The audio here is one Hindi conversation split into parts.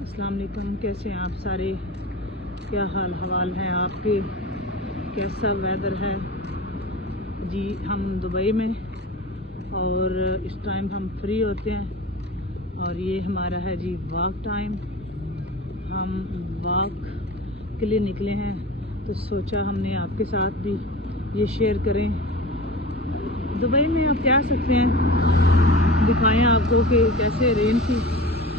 अस्सलाम वालेकुम। कैसे हैं आप सारे? क्या हाल हवाल है आपके? कैसा वेदर है जी? हम दुबई में और इस टाइम हम फ्री होते हैं और ये हमारा है जी वॉक टाइम। हम वॉक के लिए निकले हैं तो सोचा हमने आपके साथ भी ये शेयर करें। दुबई में आप क्या सकते हैं, दिखाएं आपको कि कैसे रेन थी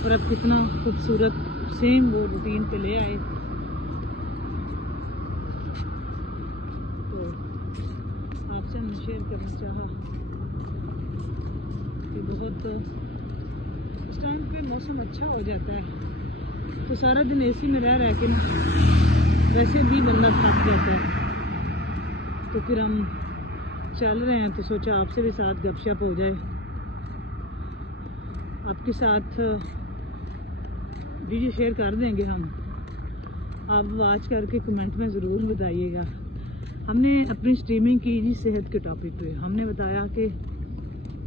और अब कितना खूबसूरत सेम वो रूटीन पे ले आए। तो आपसे हम शेयर करना चाहा कि बहुत इस टाइम पे मौसम अच्छा हो जाता है तो सारा दिन एसी में रह के ना वैसे भी बंदा थक जाता है, तो फिर हम चल रहे हैं तो सोचा आपसे भी साथ गपशप हो जाए। आपके साथ वीडियो शेयर कर देंगे हम, आप वॉच करके कमेंट में ज़रूर बताइएगा। हमने अपनी स्ट्रीमिंग की जी सेहत के टॉपिक पे। हमने बताया कि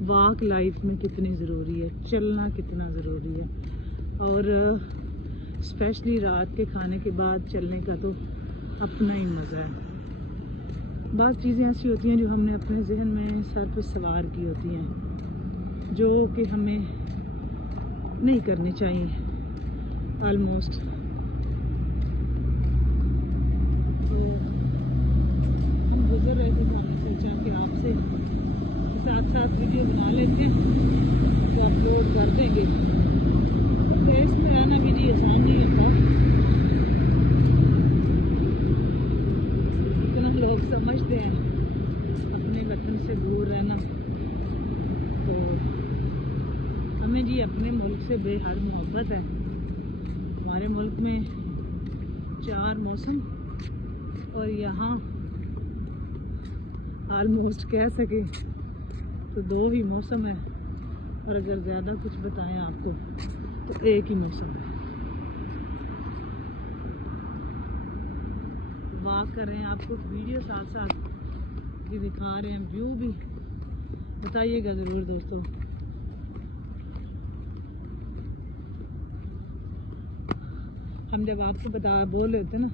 वॉक लाइफ में कितनी ज़रूरी है, चलना कितना ज़रूरी है, और स्पेशली रात के खाने के बाद चलने का तो अपना ही मज़ा है। बाज़ चीज़ें ऐसी होती हैं जो हमने अपने जहन में सर पर सवार की होती हैं जो कि हमें नहीं करनी चाहिए। ऑलमोस्ट तो हम गुजर रहे थे तो हमने सोचा कि आपसे साथ साथ वीडियो बना लेते हैं तो अपलोड कर देंगे। तो इसमें रहना भी जी आसान नहीं होता, इतना लोग समझते हैं अपने वतन से दूर रहना। तो हमें जी अपने मुल्क से बेहद मोहब्बत है। हमारे मुल्क में 4 मौसम और यहाँ ऑलमोस्ट कह सके तो 2 ही मौसम है, और अगर ज़्यादा कुछ बताएं आपको तो 1 ही मौसम है। वॉक कर रहे हैं, आपको वीडियो साथ साथ भी दिखा रहे हैं, व्यू भी बताइएगा ज़रूर दोस्तों। हम जब आपको बोल रहे थे ना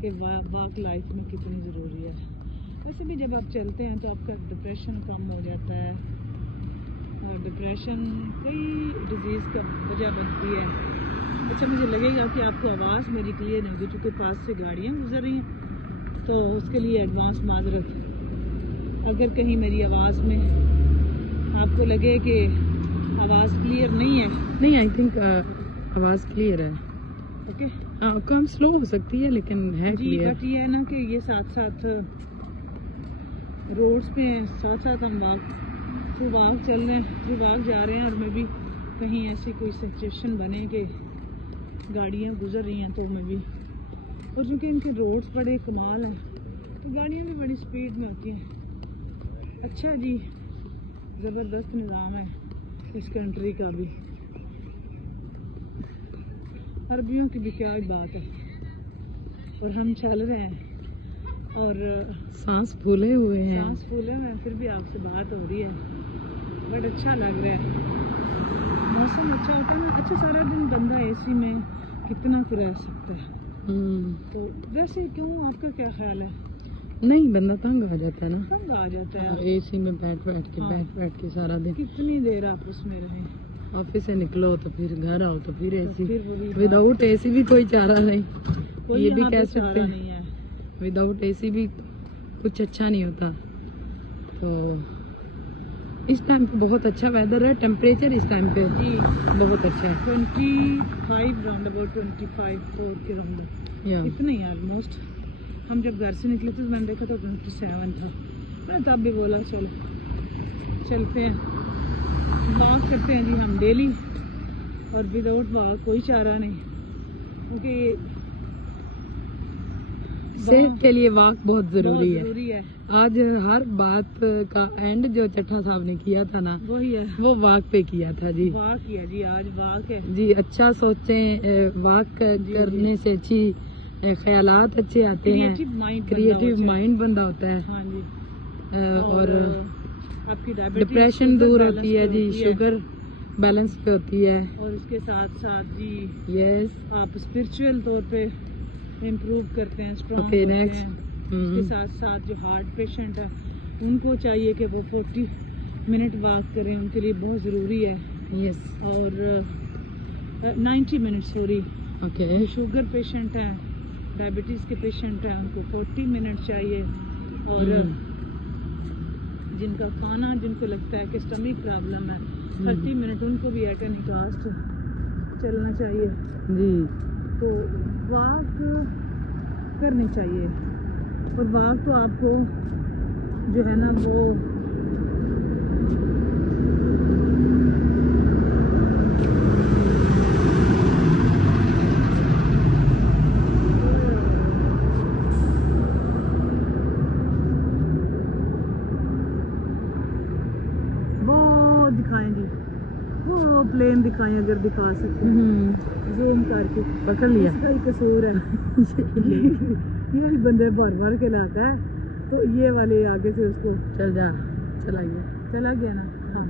कि वॉक लाइफ में कितनी ज़रूरी है, वैसे भी जब आप चलते हैं तो आपका डिप्रेशन कम हो जाता है, और डिप्रेशन कई डिजीज़ का वजह बनती है। अच्छा, मुझे लगेगा कि आपको आवाज़ मेरी क्लियर नहीं होगी क्योंकि पास से गाड़ियाँ गुजर रही हैं, तो उसके लिए एडवांस माजरत। अगर कहीं मेरी आवाज़ में आपको लगे कि आवाज़ क्लियर नहीं है, नहीं, आई थिंक आवाज़ क्लियर है। ओके, कम स्लो हो सकती है लेकिन है जी। क्लियर। बट ये है ना कि ये साथ साथ रोड्स पे हैं, साथ साथ हम थ्रू वॉक चल रहे हैं, थ्रू वॉक जा रहे हैं, और मैं भी कहीं ऐसी कोई सिचुएशन बने कि गाड़ियाँ गुजर रही हैं तो मैं भी, और चूँकि इनके रोड्स बड़े कमाल हैं तो गाड़ियाँ भी बड़ी स्पीड में होती हैं। अच्छा जी, ज़बरदस्त निज़ाम है इस कंट्री का भी। अरबियों की भी क्या बात है, और हम चल रहे हैं और सांस फूले हुए हैं। सांस फूले में फिर भी आपसे बात हो रही है, बड़ा अच्छा लग रहा है। मौसम अच्छा होता है ना, अच्छा सारा दिन बंदा एसी में कितना रह सकता है। तो वैसे क्यों, आपका क्या ख्याल है? नहीं, बंदा तंग आ जाता है ना, तंग आ जाता है एसी में बैठ बैठ के सारा दिन। कितनी देर आप उसमें रहें, ऑफिस से निकलो तो फिर घर आओ तो फिर एसी। फिर वही विदाउट एसी भी कोई चारा नहीं, कोई ये भी यहाँ कह पे सकते सहारा हैं। नहीं है। विदाउट एसी भी कुछ अच्छा नहीं होता। तो इस टाइम पे बहुत अच्छा वेदर है, टेम्परेचर इस टाइम पे जी बहुत अच्छा है। 25 राउंड अबाउट 25 के राउंड इतना ही ऑलमोस्ट। हम जब घर से निकले थे तो मैंने देखा तो 27 था। मैं तब भी बोला चलो चलते हैं, वॉक करते हैं जी हम डेली, और विदाउट वॉक कोई चारा नहीं, क्योंकि सेहत के लिए वॉक बहुत जरूरी है। आज हर बात का एंड जो चट्टा साहब ने किया था ना, वही है, वो वॉक पे किया था जी। वॉक किया जी, आज वॉक है जी। अच्छा सोचें, वॉक करने से अच्छी ख्यालात अच्छे आते हैं, क्रिएटिव माइंड बंदा होता है। हाँ जी। और आपकी डिप्रेशन दूर होती है जी, शुगर बैलेंस पे होती है। और इसके साथ साथ जी यस, आप स्पिरिचुअल तौर पे इम्प्रूव करते हैं, स्ट्रॉन्ग ओके होते नेक्स्ट। हैं। इसके साथ साथ जो हार्ट पेशेंट है उनको चाहिए कि वो 40 मिनट वॉक करें, उनके लिए बहुत ज़रूरी है। यस, और 90 मिनट सॉरी। ओके, जो शुगर पेशेंट हैं, डायबिटीज़ के पेशेंट हैं, उनको 40 मिनट चाहिए। और जिनका खाना, जिनको लगता है कि स्टमक प्रॉब्लम है, 30 मिनट उनको भी एकानिकास्ट चलना चाहिए। जी, तो वॉक करनी चाहिए। और वॉक तो आपको जो है ना वो दिखाएं जी, वो प्लेन दिखाएं अगर दिखा सकते हैं जूम करके। पकड़ लिया। इसका ही कसूर है। ये भी बंदे भर भर के लाता है, तो ये वाले आगे से उसको चल जा, चला गया। चला गया ना। हाँ